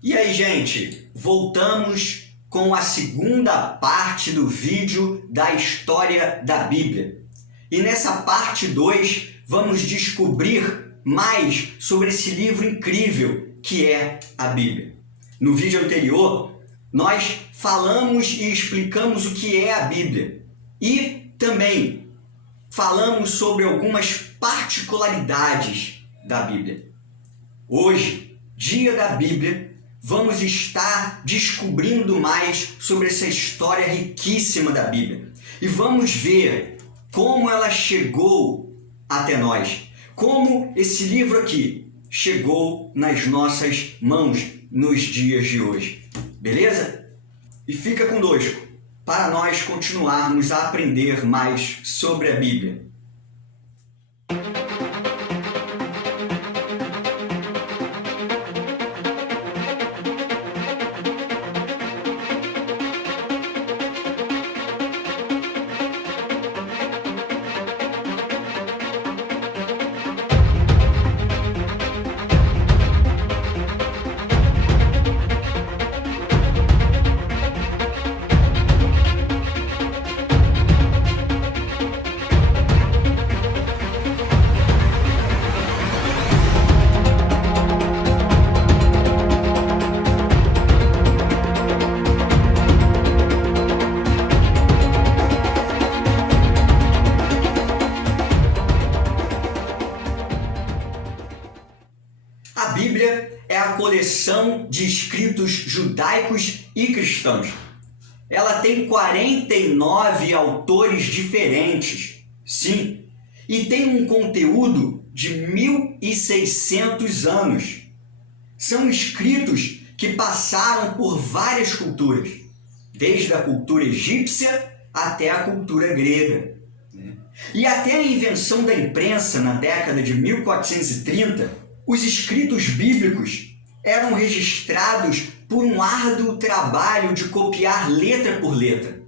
E aí, gente, voltamos com a segunda parte do vídeo da história da Bíblia. E nessa parte 2, vamos descobrir mais sobre esse livro incrível que é a Bíblia. No vídeo anterior, nós falamos e explicamos o que é a Bíblia. E também falamos sobre algumas particularidades da Bíblia. Hoje, dia da Bíblia, vamos estar descobrindo mais sobre essa história riquíssima da Bíblia. E vamos ver como ela chegou até nós. Como esse livro aqui chegou nas nossas mãos nos dias de hoje. Beleza? E fica conosco para nós continuarmos a aprender mais sobre a Bíblia. A Bíblia é a coleção de escritos judaicos e cristãos. Ela tem 49 autores diferentes, sim, e tem um conteúdo de 1.600 anos. São escritos que passaram por várias culturas, desde a cultura egípcia até a cultura grega. E até a invenção da imprensa na década de 1430, os escritos bíblicos eram registrados por um árduo trabalho de copiar letra por letra.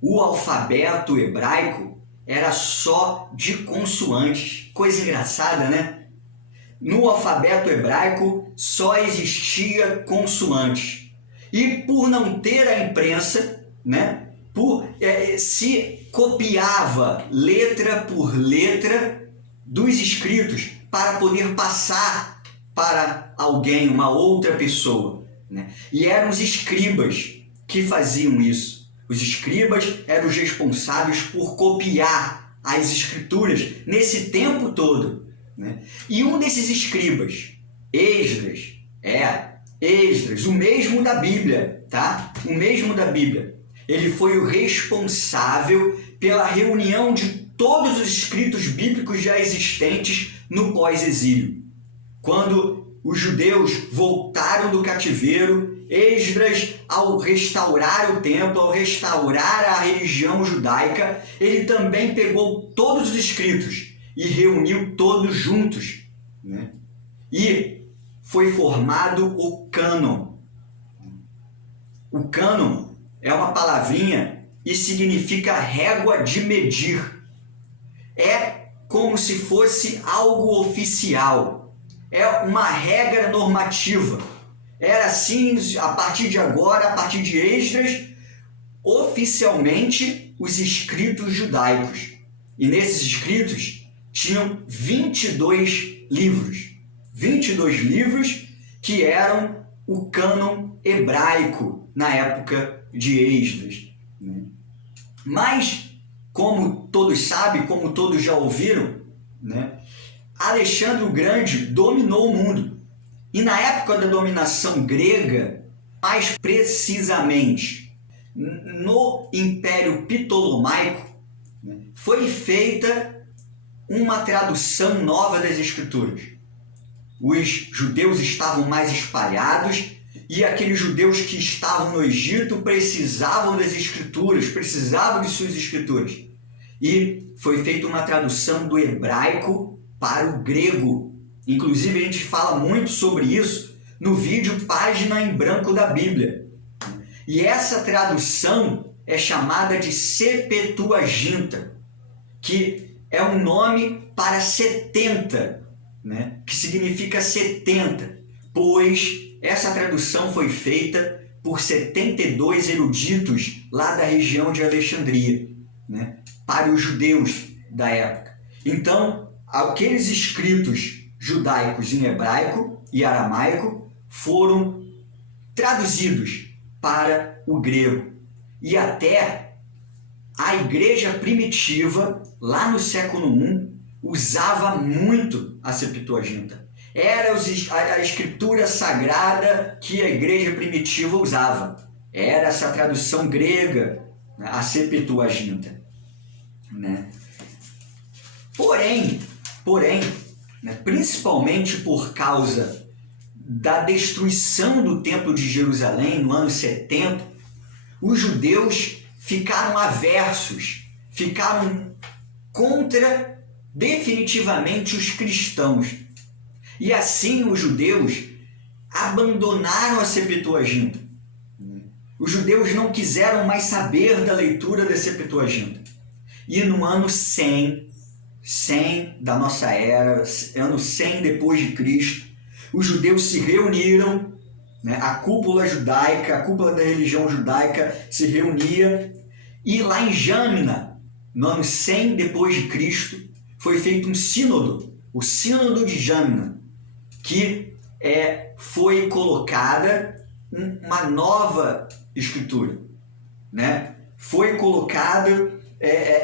O alfabeto hebraico era só de consoantes. Coisa engraçada, né? No alfabeto hebraico só existia consoantes. E por não ter a imprensa, né, se copiava letra por letra dos escritos para poder passar para alguém, uma outra pessoa, né? E eram os escribas que faziam isso. Os escribas eram os responsáveis por copiar as escrituras nesse tempo todo, né? E um desses escribas, Esdras, o mesmo da Bíblia, tá? O mesmo da Bíblia. Ele foi o responsável pela reunião de todos os escritos bíblicos já existentes no pós-exílio. Quando os judeus voltaram do cativeiro, Esdras, ao restaurar o templo, ao restaurar a religião judaica, ele também pegou todos os escritos e reuniu todos juntos, né? E foi formado o cânon. O cânon é uma palavrinha e significa régua de medir. É como se fosse algo oficial. É uma regra normativa. Era assim, a partir de agora, a partir de Esdras, oficialmente os escritos judaicos. E nesses escritos tinham 22 livros. 22 livros que eram o cânon hebraico na época de Esdras. Mas, como todos sabem, como todos já ouviram, né, Alexandre o Grande dominou o mundo. E na época da dominação grega, mais precisamente no Império Ptolomaico, foi feita uma tradução nova das Escrituras. Os judeus estavam mais espalhados e aqueles judeus que estavam no Egito precisavam das Escrituras, precisavam de suas Escrituras. E foi feita uma tradução do hebraico para o grego. Inclusive, a gente fala muito sobre isso no vídeo Página em Branco da Bíblia. E essa tradução é chamada de Septuaginta, que é um nome para 70, né? Que significa 70. pois essa tradução foi feita por 72 eruditos lá da região de Alexandria, né, para os judeus da época. Então, aqueles escritos judaicos em hebraico e aramaico foram traduzidos para o grego. E até a igreja primitiva, lá no século I, usava muito a Septuaginta. Era a escritura sagrada que a igreja primitiva usava. Era essa tradução grega, a Septuaginta, né? Porém, né, principalmente por causa da destruição do Templo de Jerusalém no ano 70, os judeus ficaram aversos, ficaram contra definitivamente os cristãos. E assim os judeus abandonaram a Septuaginta. Os judeus não quiseram mais saber da leitura da Septuaginta. E no ano 100 da nossa era, ano 100 depois de Cristo, os judeus se reuniram, né, a cúpula judaica, a cúpula da religião judaica se reunia, e lá em Jamna, no ano 100 depois de Cristo, foi feito um sínodo, o Sínodo de Jamna, que foi colocada uma nova escritura, né? Foi colocada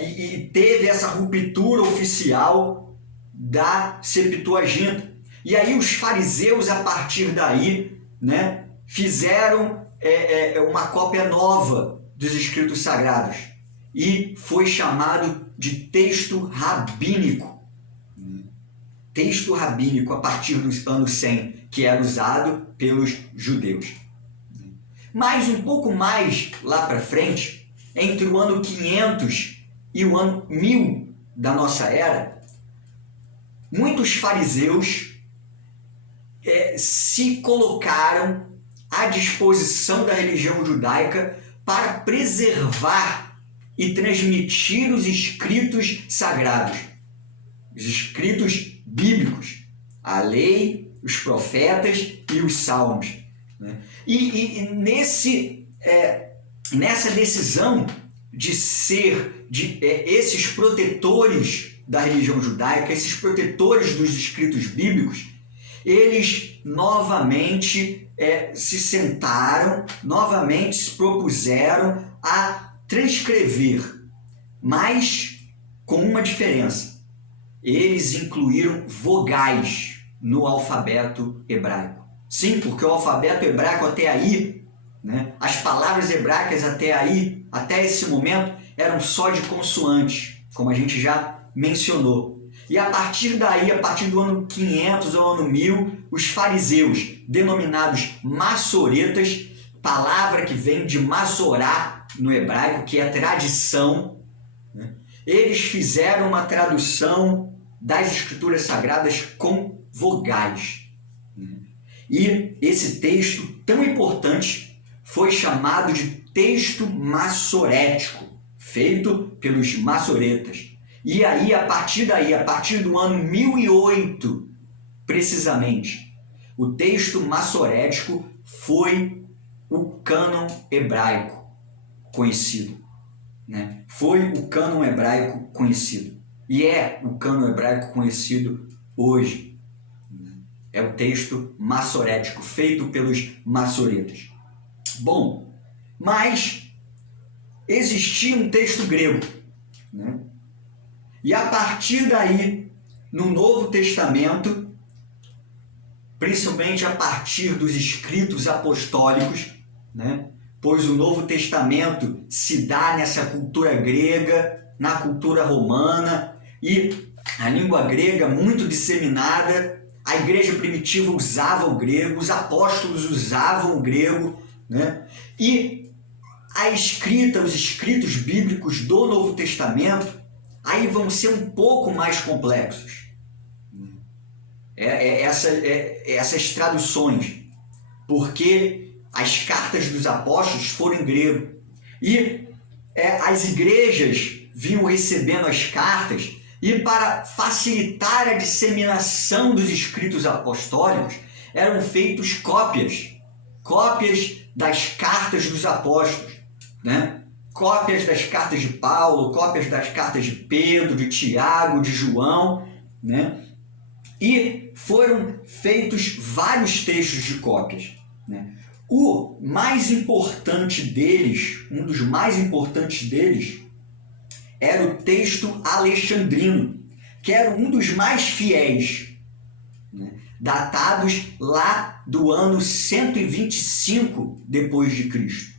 e teve essa ruptura oficial da Septuaginta. E aí os fariseus, a partir daí, né, fizeram uma cópia nova dos escritos sagrados e foi chamado de texto rabínico. Texto rabínico a partir dos anos 100, que era usado pelos judeus. Mas um pouco mais lá para frente, entre o ano 500 e o ano 1000 da nossa era, muitos fariseus se colocaram à disposição da religião judaica para preservar e transmitir os escritos sagrados, os escritos bíblicos, a lei, os profetas e os salmos, né? E nessa decisão de ser esses protetores da religião judaica, esses protetores dos escritos bíblicos, eles novamente se sentaram, novamente se propuseram a transcrever, mas com uma diferença. Eles incluíram vogais no alfabeto hebraico. Sim, porque o alfabeto hebraico até aí, né, as palavras hebraicas até esse momento, eram só de consoantes, como a gente já mencionou. E a partir daí, a partir do ano 500 ao ano 1000, os fariseus, denominados massoretas, palavra que vem de massorá no hebraico, que é tradição, né, eles fizeram uma tradução das escrituras sagradas com vogais. E esse texto tão importante foi chamado de texto massorético, feito pelos massoretas. E aí, a partir do ano 1008, precisamente, o texto massorético foi o cânon hebraico conhecido, né? Foi o cânon hebraico conhecido. E é o cânon hebraico conhecido hoje. É o texto massorético, feito pelos massoretas. Bom, mas existia um texto grego, né? E a partir daí, no Novo Testamento, principalmente a partir dos escritos apostólicos, né? Pois o Novo Testamento se dá nessa cultura grega, na cultura romana, e a língua grega muito disseminada. A igreja primitiva usava o grego, os apóstolos usavam o grego, né? E a escrita, os escritos bíblicos do Novo Testamento, aí vão ser um pouco mais complexos. Essas traduções, porque as cartas dos apóstolos foram em grego. E as igrejas vinham recebendo as cartas, e para facilitar a disseminação dos escritos apostólicos, eram feitos cópias das cartas dos apóstolos, né? Cópias das cartas de Paulo, cópias das cartas de Pedro, de Tiago, de João, né? E foram feitos vários textos de cópias, né? O mais importante deles, um dos mais importantes deles, era o texto alexandrino, que era um dos mais fiéis, né? Datados lá do ano 125 depois de Cristo.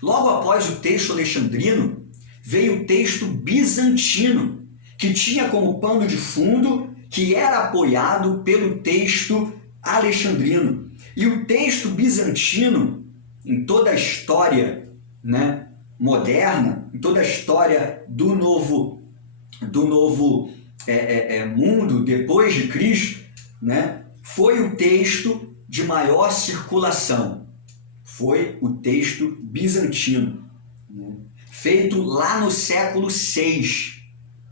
Logo após o texto alexandrino, veio o texto bizantino, que tinha como pano de fundo que era apoiado pelo texto alexandrino. E o texto bizantino, em toda a história, né, moderna, em toda a história do novo mundo depois de Cristo, né, foi o texto de maior circulação. Foi o texto bizantino, né? Feito lá no século VI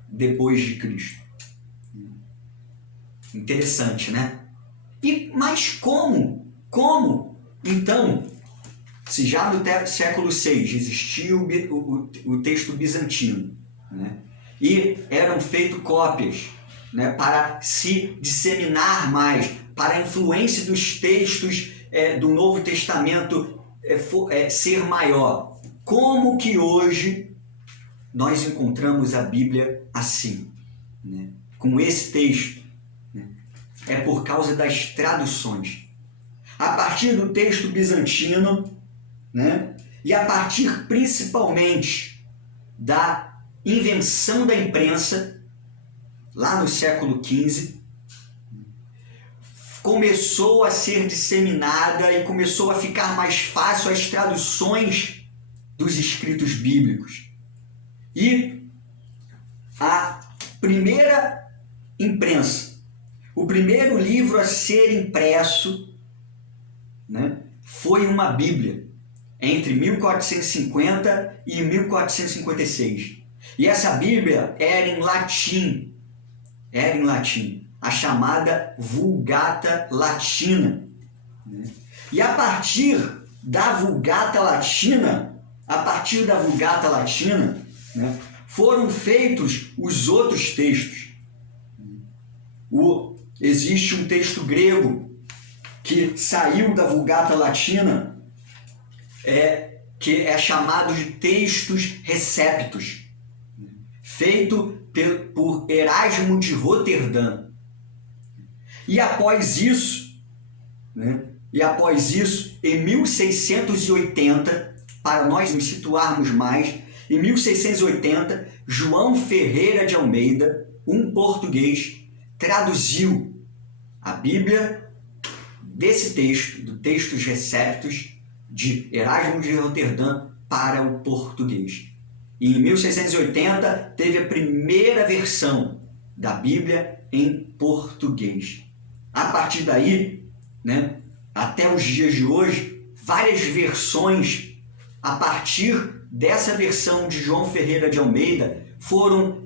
depois de Cristo. Interessante, né? Mas como? Então, se já no século VI existia o texto bizantino, né? E eram feitas cópias, né, para se disseminar mais, para a influência dos textos do Novo Testamento ser maior. Como que hoje nós encontramos a Bíblia assim, né? Com esse texto, né? É por causa das traduções. A partir do texto bizantino, né? E a partir principalmente da invenção da imprensa, lá no século XV, começou a ser disseminada e começou a ficar mais fácil as traduções dos escritos bíblicos. E a primeira imprensa, o primeiro livro a ser impresso, né, foi uma Bíblia, entre 1450 e 1456. E essa Bíblia era em latim, a chamada Vulgata Latina. E a partir da Vulgata Latina, né, foram feitos os outros textos. Existe um texto grego que saiu da Vulgata Latina, que é chamado de textos receptos, feito por Erasmo de Roterdã. E após isso, em 1680, para nós nos situarmos mais, em 1680, João Ferreira de Almeida, um português, traduziu a Bíblia desse texto, do Textos Receptos, de Erasmo de Roterdã, para o português. E em 1680 teve a primeira versão da Bíblia em português. A partir daí, né, até os dias de hoje, várias versões a partir dessa versão de João Ferreira de Almeida foram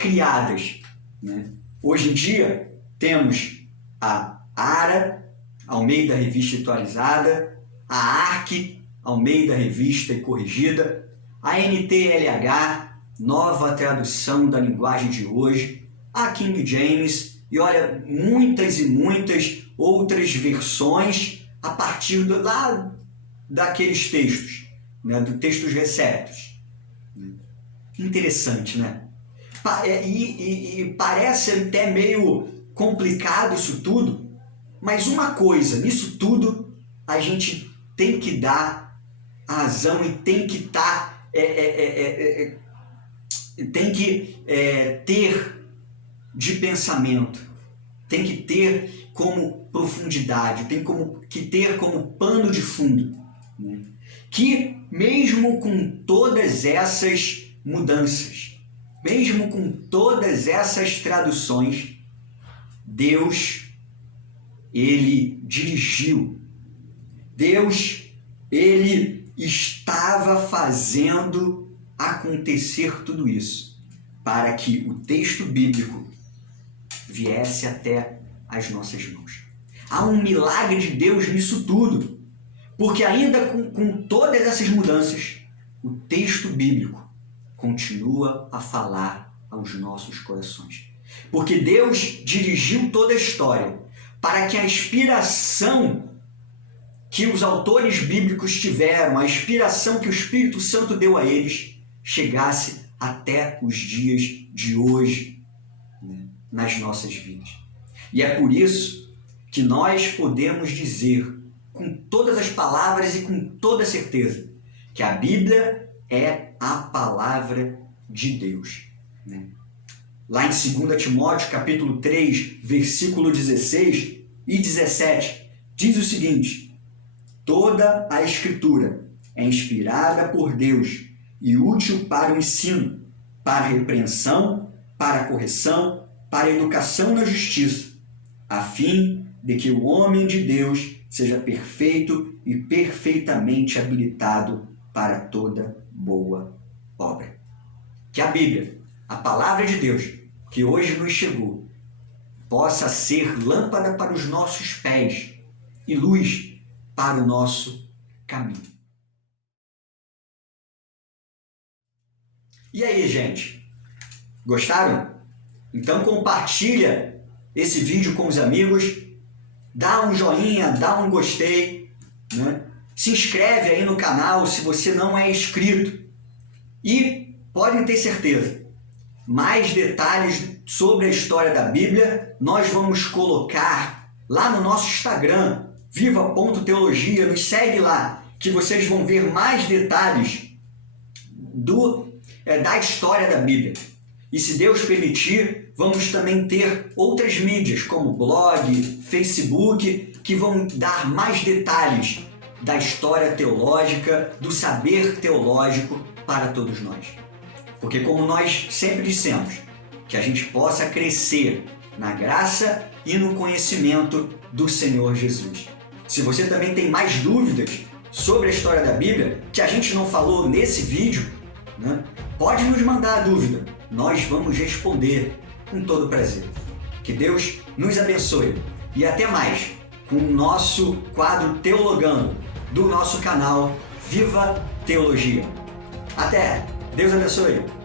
criadas, né? Hoje em dia temos a ARA, Almeida Revista Atualizada, a ARC, Almeida Revista e Corrigida, a NTLH, Nova Tradução da Linguagem de Hoje, a King James e olha, muitas e muitas outras versões a partir daqueles textos, né, dos textos receptos. Interessante, né? E parece até meio complicado isso tudo, mas uma coisa, nisso tudo a gente tem que dar razão e tem que ter de pensamento, tem que ter como profundidade, tem que ter como pano de fundo, né? Que mesmo com todas essas mudanças, mesmo com todas essas traduções, Deus, Ele dirigiu. Deus, Ele estava fazendo acontecer tudo isso para que o texto bíblico viesse até as nossas mãos. Há um milagre de Deus nisso tudo. Porque ainda com todas essas mudanças, o texto bíblico continua a falar aos nossos corações. Porque Deus dirigiu toda a história para que a inspiração que os autores bíblicos tiveram, a inspiração que o Espírito Santo deu a eles, chegasse até os dias de hoje, né, nas nossas vidas. E é por isso que nós podemos dizer, com todas as palavras e com toda certeza, que a Bíblia é a palavra de Deus, né? Lá em 2 Timóteo, capítulo 3, versículo 16 e 17, diz o seguinte: toda a Escritura é inspirada por Deus e útil para o ensino, para a repreensão, para a correção, para a educação na justiça, a fim de que o homem de Deus seja perfeito e perfeitamente habilitado para toda boa obra. Que a Bíblia, a palavra de Deus, que hoje nos chegou, possa ser lâmpada para os nossos pés e luz para o nosso caminho. E aí, gente? Gostaram? Então compartilha esse vídeo com os amigos, dá um joinha, dá um gostei, né? Se inscreve aí no canal se você não é inscrito. E podem ter certeza, mais detalhes sobre a história da Bíblia nós vamos colocar lá no nosso Instagram, viva.teologia, nos segue lá, que vocês vão ver mais detalhes da história da Bíblia. E se Deus permitir, vamos também ter outras mídias, como blog, Facebook, que vão dar mais detalhes da história teológica, do saber teológico para todos nós. Porque como nós sempre dissemos, que a gente possa crescer na graça e no conhecimento do Senhor Jesus. Se você também tem mais dúvidas sobre a história da Bíblia, que a gente não falou nesse vídeo, né, pode nos mandar a dúvida. Nós vamos responder com todo prazer. Que Deus nos abençoe. E até mais com o nosso quadro Teologando do nosso canal Viva Teologia. Até! Deus abençoe!